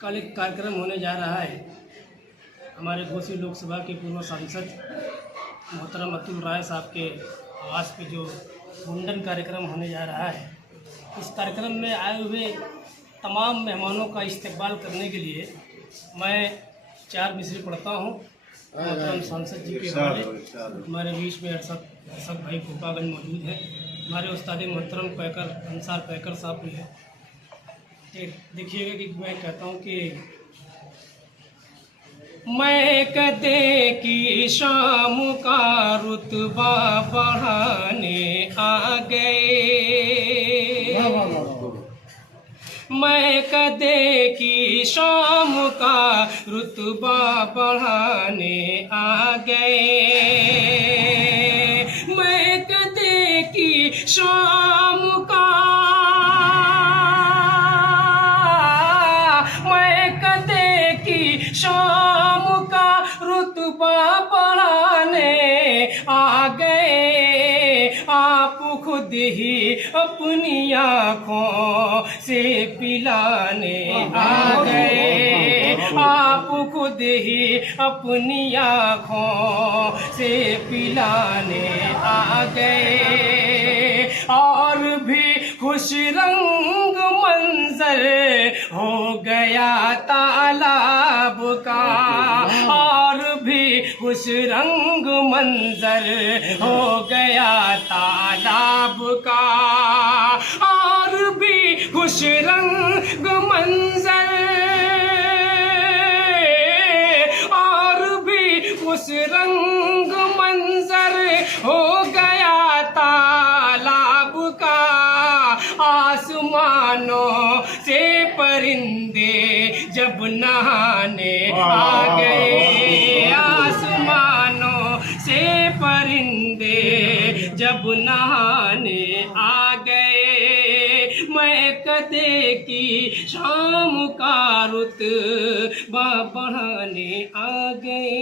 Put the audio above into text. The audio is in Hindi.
कल एक कार्यक्रम होने जा रहा है। हमारे घोसी लोकसभा के पूर्व सांसद मोहतरम अतुल राय साहब के आवास पे जो मुंडन कार्यक्रम होने जा रहा है, इस कार्यक्रम में आए हुए तमाम मेहमानों का इस्तकबाल करने के लिए मैं 4 मिसरे पढ़ता हूँ। मोहतरम सांसद जी के हवाले हमारे बीच में अरशद भाई कोपागंज मौजूद हैं। हमारे उस्ताद मोहतरम पैकर अंसार पैकर साहब भी हैं। देखिएगा कि मैं कहता हूँ कि मैं कदे की शाम का रुतबा बढ़ाने आ गए, मैं कदे की शाम का रुतबा बढ़ाने आ गए, मैं कदे की शाम का शाम का रुतबा बढ़ाने आ गए। आप खुद ही अपनी आँखों से पिलाने आ गए, आप खुद ही अपनी आँखों से पिलाने आ गए। और भी खुश रंग मंजर हो गया तालाब का, और भी खुश रंग मंजर हो गया तालाब का, और भी खुश रंग मंजर, और भी खुश रंग मंजर हो गया तालाब का। आसमानों से परिंदे जब नहाने आ गए, आसमानों से परिंदे जब नहाने आ गए, मैं कदे की शाम का रुतबा बढ़ाने आ गए।